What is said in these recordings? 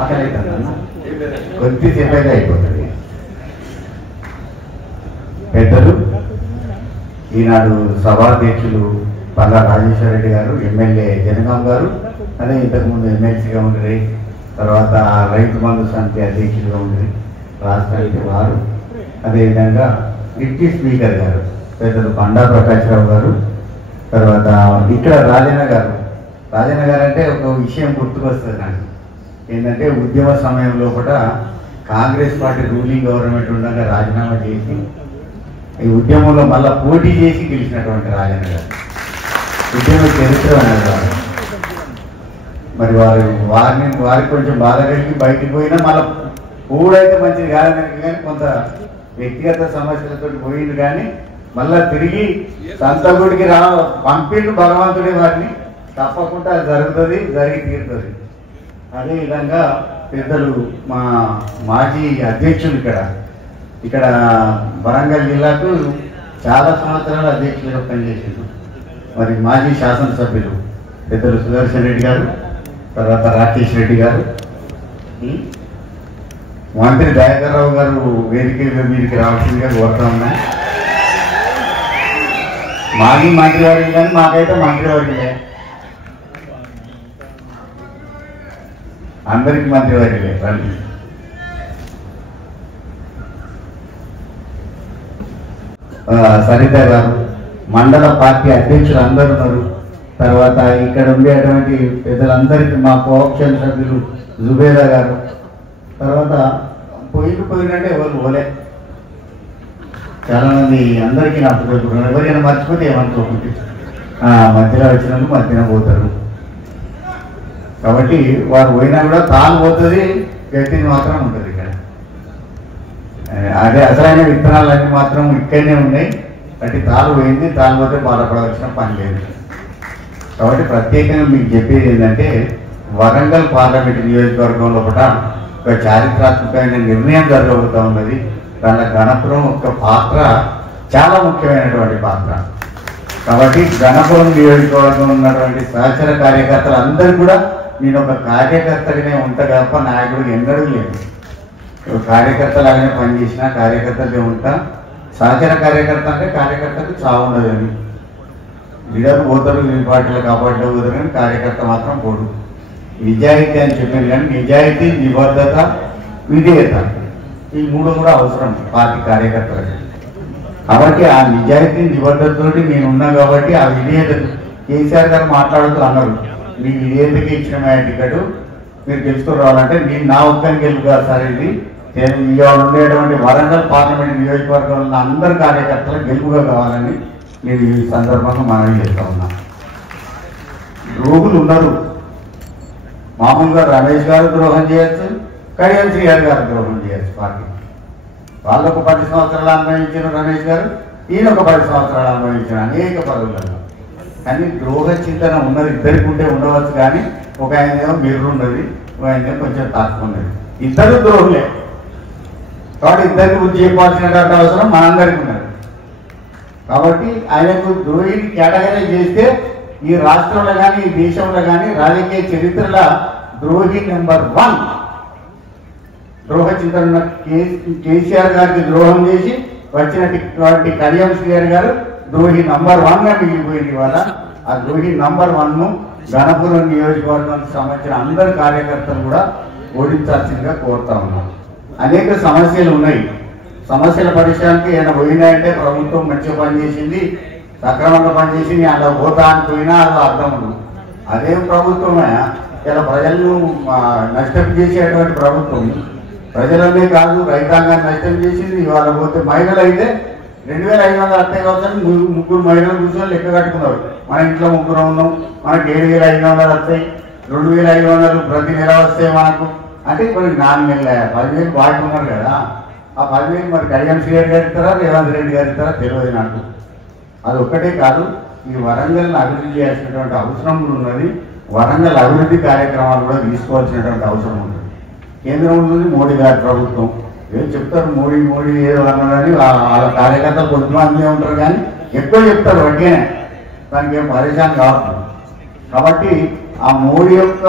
ఆకలి అవుతుందన్నా కొద్దిసేపు అయితే అయిపోతుంది. పెద్దలు ఈనాడు సభాధ్యక్షులు పల్లా రాజేశ్వర రెడ్డి గారు, ఎమ్మెల్యే జనగాం గారు, అదే ఇంతకుముందు ఎమ్మెల్సీగా ఉండి తర్వాత రైతు బంధు సమితి అధ్యక్షులుగా ఉండి రాష్ట్రానికి వారు, అదేవిధంగా డిప్యూటీ స్పీకర్ గారు పెద్దలు బండా ప్రకాశ్రావు గారు, తర్వాత ఇక్కడ రాజన్న గారు అంటే ఒక విషయం గుర్తుకొస్తుంది నాకు. ఏంటంటే ఉద్యమ సమయంలో కూడా కాంగ్రెస్ పార్టీ రూలింగ్ గవర్నమెంట్ ఉండగా రాజీనామా చేసి ఈ ఉద్యమంలో మళ్ళా పోటీ చేసి గెలిచినటువంటి రాజన్న గారు ఉద్యమ చరిత్ర అనేది వారు. మరి వారికి కొంచెం బాధ కలిగి బయటికి పోయినా మళ్ళీ పూడైతే మంచిది కాదని కానీ కొంత వ్యక్తిగత సమస్యలతో పోయింది, కానీ మళ్ళా తిరిగి సంత గుడికి పంపిండు భగవంతుడే వారిని. తప్పకుండా అది జరుగుతుంది, జరిగి తీరుతుంది. అదేవిధంగా పెద్దలు మా మాజీ అధ్యక్షులు ఇక్కడ వరంగల్ జిల్లాకు చాలా సంవత్సరాలు అధ్యక్షులుగా పనిచేసారు. మరి మాజీ శాసనసభ్యులు పెద్దలు సుదర్శన్ రెడ్డి గారు, తర్వాత రాకేష్ రెడ్డి గారు, మంత్రి దయాకర్ రావు గారు వేదిక మీదకి రావాల్సిందిగా కోరుతా ఉన్నాయి. మాజీ మంత్రివర్గం కానీ మాకైతే మంత్రివర్గమే, అందరికి మంత్రివర్గలే. రండి. సరిత గారు, మండల పార్టీ అధ్యక్షులు అందరూ ఉన్నారు. తర్వాత ఇక్కడ ఉండేటువంటి పెద్దలందరికీ మా కోఆప్షన్ సభ్యులు జుబేదా గారు, తర్వాత పోయినట్టే ఎవరు పోలే చాలా మంది, అందరికీ నాకు తెలుసుకున్నారు. ఎవరైనా మర్చిపోతే ఏమనుకోకుంటే మధ్యలో వచ్చినందుకు మధ్యన పోతారు. కాబట్టి వారు పోయినా కూడా తాను పోతుంది, గట్టిది మాత్రం ఉంటుంది ఇక్కడ. అదే అసలైన విత్తనాలన్నీ మాత్రం ఇక్కడనే ఉన్నాయి. అంటే తాను పోయింది, తాను పోతే బాధపడవలసిన పని లేదు. కాబట్టి ప్రత్యేకంగా మీకు చెప్పేది ఏంటంటే వరంగల్ పార్లమెంట్ నియోజకవర్గంలో కూడా ఒక చారిత్రాత్మకమైన నిర్ణయం జరగబోతూ ఉన్నది. దాంట్లో గణపురం యొక్క పాత్ర చాలా ముఖ్యమైనటువంటి పాత్ర. కాబట్టి గణపురం నియోజకవర్గం ఉన్నటువంటి సహచర కార్యకర్తలు అందరూ కూడా నేను ఒక కార్యకర్తగానే ఉంటా తప్ప నాయకుడు ఎన్నడూ లేదు. కార్యకర్తలాగానే పనిచేసిన కార్యకర్తలే ఉంటా. సహచర కార్యకర్త అంటే కార్యకర్తకు చావు ఉండదని. లీడర్ పోతారు, ఈ పార్టీలు కాపాడుతూ పోతారు, కానీ కార్యకర్త మాత్రం పోడు. నిజాయితీ అని చెప్పాను, కానీ నిజాయితీ, నిబద్ధత, విధేయత ఈ మూడు కూడా అవసరం పార్టీ కార్యకర్తలకు. కాబట్టి ఆ నిజాయితీ నిబద్ధతతోటి నేను ఉన్నా కాబట్టి ఆ విధేయత కేసీఆర్ గారు మాట్లాడుతూ అన్నారు, మీ విధేయతకి ఇచ్చిన టికెట్ మీరు గెలుచుకుని రావాలంటే నేను నా ఒక్కరికి గెలుపుగా సార్. ఇది ఇవాళ ఉండేటువంటి వరంగల్ పార్లమెంట్ నియోజకవర్గంలో అందరు కార్యకర్తలకు గెలుపుగా కావాలని నేను ఈ సందర్భంగా మనవి చేస్తా ఉన్నాను. రోగులు ఉన్నారు, మామూలుగా రమేష్ గారు ద్రోహం చేయొచ్చు, కడియం శ్రీహరి గారు ద్రోహం చేయొచ్చు. పార్టీ వాళ్ళకు 10 సంవత్సరాలు అనుభవించిన రమేష్ గారు, ఈయన ఒక 10 సంవత్సరాలు అనుభవించిన అనేక పదవులలో. కానీ ద్రోహ చింతన ఉన్నది ఇద్దరికి ఉంటే ఉండవచ్చు, కానీ ఒక ఆయనేమో మీరు ఉన్నది, ఒక ఆయనేమో కొంచెం తక్కువ ఉన్నది. ఇద్దరు ద్రోహులే. కాబట్టి ఇద్దరికి బుద్ధి చెప్పాల్సినటువంటి అవసరం మనందరికీ ఉన్నది. కాబట్టి ఆయనకు ద్రోహిని కేటగిరీ చేస్తే ఈ రాష్ట్రంలో కానీ ఈ దేశంలో కానీ రాజకీయ చరిత్రల ద్రోహి నెంబర్ 1 ద్రోహ చింతన కేసీఆర్ గారికి ద్రోహం చేసి వచ్చినటువంటి కడియం శ్రీహరి గారు ద్రోహి నంబర్ 1గా మిగిలిపోయింది. ఇవాళ ఆ ద్రోహి నంబర్ 1ను గణపురం నియోజకవర్గానికి సంబంధించిన అందరు కార్యకర్తలు కూడా ఓడించాల్సిందిగా కోరుతా ఉన్నాం. అనేక సమస్యలు ఉన్నాయి. సమస్యల పరిష్కారానికి ఏమైనా పోయినాయంటే ప్రభుత్వం మంచిగా పనిచేసింది, సక్రమంగా పనిచేసింది, అలా పోతా అని పోయినా అది అర్థం ఉండదు. అదేం ప్రభుత్వమే ఇలా ప్రజలను నష్టం చేసేటువంటి ప్రభుత్వం. ప్రజలనే కాదు రైతాంగాన్ని నష్టం చేసింది. ఇవాళ పోతే మహిళలు అయితే 2500 అత్తయ్య కావచ్చని 3 మహిళలు కూర్చొని లెక్క కట్టుకున్నారు. మన ఇంట్లో 3 ఉన్నాం, మనకి 7500 వస్తాయి, 2500 ప్రతి నెల వస్తాయి మనకు. అంటే ఇప్పుడు 4 నెలల 10,000 బాగా ఉన్నారు కదా. ఆ 10,000 మరి కళ్యాణ్ శ్రీహరి గారు ఇస్తారా, రేవంత్ రెడ్డి గారు ఇస్తారా తెలియదు నాకు. అది ఒక్కటే కాదు, ఈ వరంగల్ని అభివృద్ధి చేయాల్సినటువంటి అవసరం ఉన్నది. వరంగల్ అభివృద్ధి కార్యక్రమాలు కూడా తీసుకోవాల్సినటువంటి అవసరం ఉంది. కేంద్రంలో ఉంది మోడీ గారి ప్రభుత్వం. ఏం చెప్తారు మోడీ ఏదో అన్నారని వాళ్ళ కార్యకర్తలు కొంతమంది ఉంటారు, కానీ ఎక్కువ చెప్తారు వడ్డీనే, దానికి ఏం పరిశాన్ కావట్లేదు. కాబట్టి ఆ మోడీ యొక్క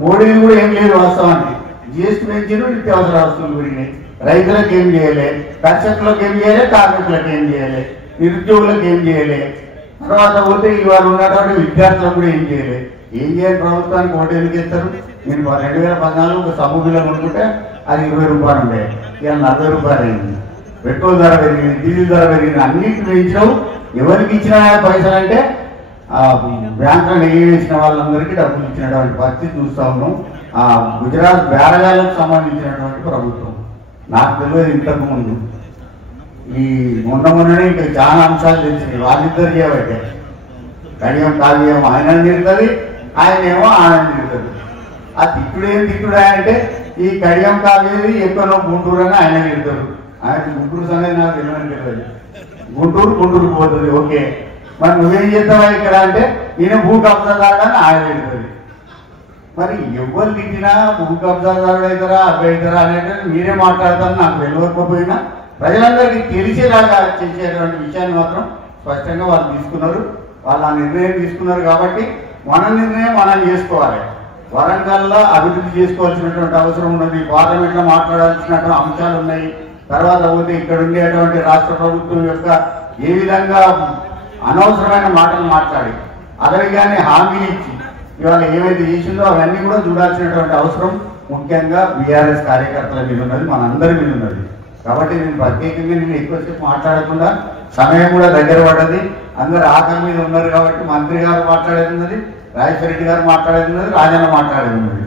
మోడీని కూడా ఏం లేదు వాస్తవానికి. జిఎస్టీ పెంచారు, నిత్యావసర వస్తువులు పెరిగినాయి. రైతులకు ఏం చేయలే, కర్షకులకు ఏం చేయలే, కార్మికులకు ఏం చేయలే, నిరుద్యోగులకు ఏం చేయలే. తర్వాత పోతే ఇవాళ ఉన్నటువంటి విద్యార్థులకు కూడా ఏం చేయలే. ఏం చేయాలి ప్రభుత్వానికి ఓటు ఎందుకు ఇస్తారు? నేను 2014 ఒక సబ్బు బిల్ల కొనుక్కుంటే అది 20 రూపాయలు ఉండే, ఇవాళ 40 రూపాయలు అయింది. పెట్రోల్ ధర పెరిగింది, డీజిల్ ధర పెరిగింది, అన్నింటిని పెంచినావు. ఎవరికి ఇచ్చిన పైసలు అంటే బ్యాంకులో వేసిన వాళ్ళందరికీ డబ్బులు ఇచ్చినటువంటి పరిస్థితి చూస్తూ ఉన్నాం. గుజరాత్ బేరగాలకు సంబంధించినటువంటి ప్రభుత్వం. నాకు తెలియదు ఇంతకు ముందు. ఈ మొన్ననే ఇంకా చాలా అంశాలు తెలిసినాయి. వాళ్ళిద్దరు చేయబట్టే కడియం కావ్యం ఆయన తిరుగుతుంది, ఆయనేమో ఆయన తిరుగుతుంది. ఆ తిట్టుడు అంటే ఈ కడియం కావ్యది ఎక్కడో గుంటూరు అని ఆయన తిరుగుతారు. ఆయన గుంటూరు సంగతి నాకు తెలియదు. గుంటూరు పోతుంది, ఓకే. మరి నువ్వేం చేస్తావా ఇక్కడ అంటే ఈయన భూ కబ్జాదారుడని ఆయన తిరుగుతుంది. మరి ఎవరు తిట్టినా భూ కబ్జాదారుడు అవుతారా అవి అవుతారా అనేది మీరే మాట్లాడతారని నాకు తెలియకపోయినా ప్రజలందరికీ తెలిసేలాగా చేసేటువంటి విషయాన్ని మాత్రం స్పష్టంగా వాళ్ళు తీసుకున్నారు. వాళ్ళు ఆ నిర్ణయం తీసుకున్నారు. కాబట్టి మన నిర్ణయం మనం చేసుకోవాలి. వరంగల్లో అభివృద్ధి చేసుకోవాల్సినటువంటి అవసరం ఉన్నది. పార్లమెంట్లో మాట్లాడాల్సినటువంటి అంశాలు ఉన్నాయి. తర్వాత పోతే ఇక్కడ ఉండేటువంటి రాష్ట్ర ప్రభుత్వం యొక్క ఏ విధంగా అనవసరమైన మాటలు మాట్లాడి అదవిగానే హామీలు ఇచ్చి ఇవాళ ఏవైతే చేసిందో అవన్నీ కూడా చూడాల్సినటువంటి అవసరం ముఖ్యంగా బీఆర్ఎస్ కార్యకర్తల మీద ఉన్నది, మనందరి మీద ఉన్నది. కాబట్టి నేను ప్రత్యేకంగా నేను ఎక్కువసేపు మాట్లాడకుండా సమయం కూడా దగ్గర పడ్డది. అందరు ఆకలి మీద ఉన్నారు కాబట్టి మంత్రి గారు మాట్లాడేది ఉన్నది, రాజేశ్వర రెడ్డి గారు మాట్లాడేది ఉన్నది, రాజన్న మాట్లాడేది ఉన్నది.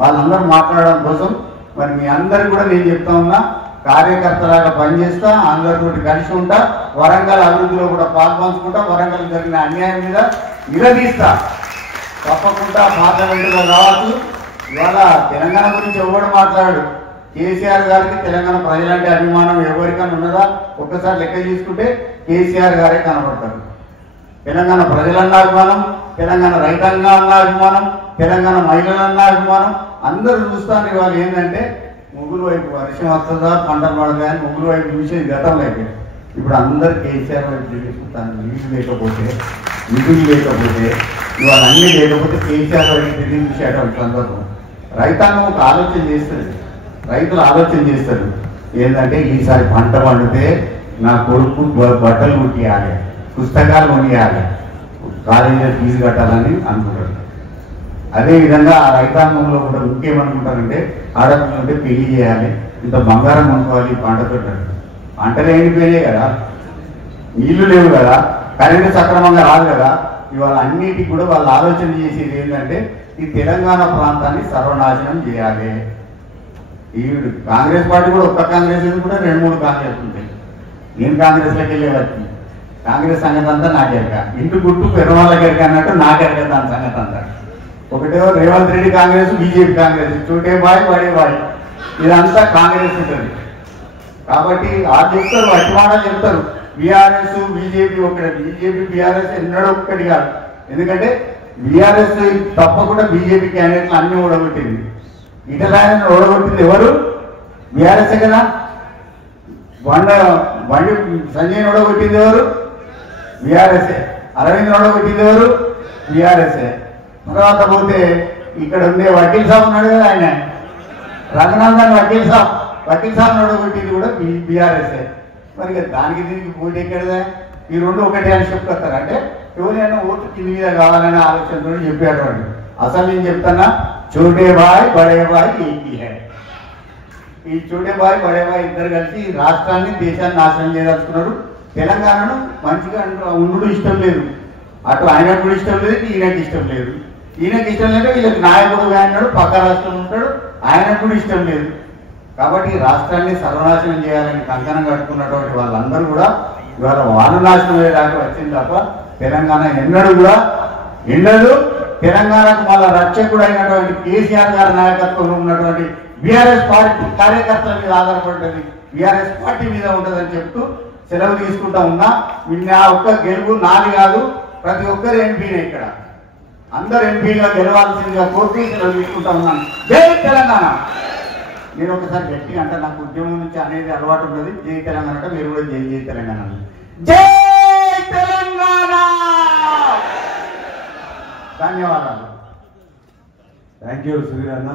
వాళ్ళందరూ మాట్లాడడం కోసం మరి మీ అందరు కూడా నేను చెప్తా ఉన్నా, కార్యకర్తలాగా పనిచేస్తా, అందరితో కలిసి ఉంటా, వరంగల్ అభివృద్ధిలో కూడా పాల్పంచుకుంటా, వరంగల్ జరిగిన అన్యాయం మీద నిలదీస్తా. తప్పకుండా పార్లమెంటులో రావచ్చు. ఇవాళ తెలంగాణ గురించి ఎవరు మాట్లాడు. కేసీఆర్ గారికి తెలంగాణ ప్రజలంటే అభిమానం ఎవరికైనా ఉన్నదా? ఒక్కసారి లెక్క తీసుకుంటే కేసీఆర్ గారే కనబడతారు. తెలంగాణ ప్రజలన్నా అభిమానం, తెలంగాణ రైతాంగం అన్న అభిమానం, తెలంగాణ మహిళలన్నా అభిమానం. అందరూ చూస్తాను ఇవాళ ఏంటంటే ముగ్గురు వైపు వర్షం వస్తుందా, పంటలు పడదా అని ముగ్గురు వైపు చూసేది గతంలో అయితే. ఇప్పుడు అందరు కేసీఆర్ వైపు తెలుసుకుంటాను. నీళ్ళు లేకపోతే, నిధులు లేకపోతే, ఇవాళ అన్నీ లేకపోతే కేసీఆర్ వైపు తిరిగి చూసేటువంటి సందర్భం. రైతాంగం ఒక ఆలోచన చేస్తుంది, రైతులు ఆలోచన చేస్తారు. ఏంటంటే ఈసారి పంట పండితే నా కొడుకు బట్టలు కుట్టియాలి, పుస్తకాలు కొనియాలి, కాలేజీలో ఫీజు కట్టాలని అనుకుంటారు. అదేవిధంగా ఆ రైతాంగంలో కూడా ఇంకేమనుకుంటారంటే ఆడపిల్లలు ఉంటే పెళ్లి చేయాలి, ఇంత బంగారం కొనుక్కోవాలి పంట పెట్టారు. పంటలు ఎండిపోయాయి కదా, నీళ్లు లేవు కదా, కరెంటు సక్రమంగా రాదు కదా. ఇవాళ అన్నిటికీ కూడా వాళ్ళు ఆలోచన చేసేది ఏంటంటే ఈ తెలంగాణ ప్రాంతాన్ని సర్వనాశనం చేయాలి. ఈ కాంగ్రెస్ పార్టీ కూడా ఒక్క కాంగ్రెస్ కూడా 2-3 కాంగ్రెస్ ఉంటాయి. నేను కాంగ్రెస్లోకి వెళ్ళేవారికి కాంగ్రెస్ సంగతి అంతా నాకెరక, ఇంటి గుట్టు పెరుమాళ్ళకెరక అన్నట్టు నాకెరక దాని సంగతి అంతా. ఒకటేమో రేవంత్ రెడ్డి కాంగ్రెస్, బీజేపీ కాంగ్రెస్, చోటే బాయ్ పడే బాయ్, ఇదంతా కాంగ్రెస్ ఉంటుంది. కాబట్టి ఆ చెప్తారు, అట్టిమాటలు చెప్తారు. బీఆర్ఎస్ బీజేపీ ఒకటి, బీజేపీ బీఆర్ఎస్ ఎన్నడూ ఒక్కటి కాదు. ఎందుకంటే బీఆర్ఎస్ తప్పకుండా బీజేపీ క్యాండిడేట్లు అన్ని ఓడగొట్టింది. ఇటలాయన ఓడగొట్టింది ఎవరు? బీఆర్ఎస్ కదా. బండి సంజయ్ ఓడగొట్టింది ఎవరు? బీఆర్ఎస్ఏ. అరవింద్ ఓడగొట్టింది ఎవరు? బీఆర్ఎస్ఏ. తర్వాత పోతే ఇక్కడ ఉండే వకీల్ సాబ్ ఉన్నాడు కదా, ఆయన రఘునందన్ వకీల్ సాబ్ ఓడగొట్టింది కూడా బీఆర్ఎస్ఏ. మరి దానికి దీనికి పోటీ ఎక్కడదా? ఈ రెండు ఒకటే అని చెప్పుకొస్తారు. అంటే ఎవరైనా ఓటు కింది మీద కావాలనే ఆలోచనతో చెప్పారు వాడు. అసలు నేను చెప్తానా, చోటే బాయ్ బడే బాయ్ ఏకీ హై. ఈ చోటే బాయ్ బడే బాయ్ ఇద్దరు కలిసి ఈ రాష్ట్రాన్ని దేశాన్ని నాశనం చేయదలుచుకున్నారు. తెలంగాణను మంచిగా ఉండు ఇష్టం లేదు. అటు ఆయనకు కూడా ఇష్టం లేదు, ఈయనకి ఇష్టం లేదు. ఈయనకి ఇష్టం లేదు, వీళ్ళకి నాయకుడు అన్నాడు, పక్క రాష్ట్రంలో ఉంటాడు, ఆయనకు కూడా ఇష్టం లేదు. కాబట్టి రాష్ట్రాన్ని సర్వనాశనం చేయాలని కంకణం కట్టుకున్నటువంటి వాళ్ళందరూ కూడా ఇవాళ వాననాశనం అయ్యేదాకా వచ్చింది తప్ప తెలంగాణ ఎన్నడూ కూడా ఎండదు. తెలంగాణకు మళ్ళా రక్షకుడు అయినటువంటి కేసీఆర్ గారి నాయకత్వంలో ఉన్నటువంటి బీఆర్ఎస్ పార్టీ కార్యకర్తల మీద ఆధారపడ్డది, బీఆర్ఎస్ పార్టీ మీద ఉంటుందని చెప్తూ సెలవు తీసుకుంటా ఉన్నా. నా ఒక్క గెలుపు నాది కాదు, ప్రతి ఒక్కరు ఎంపీనే. ఇక్కడ అందరు ఎంపీగా గెలవాల్సిందిగా కోర్టు సెలవు తీసుకుంటా ఉన్నాను. జై తెలంగాణ. నేను ఒకసారి గట్టిగా అంటే నాకు ఉద్యమం నుంచి అనేది అలవాటు ఉన్నది. జై తెలంగాణ అంటే మీరు కూడా జై జై తెలంగాణ. జై తెలంగాణ. ధన్యవాదాలు. థ్యాంక్ యూ సుధీర్ అన్న.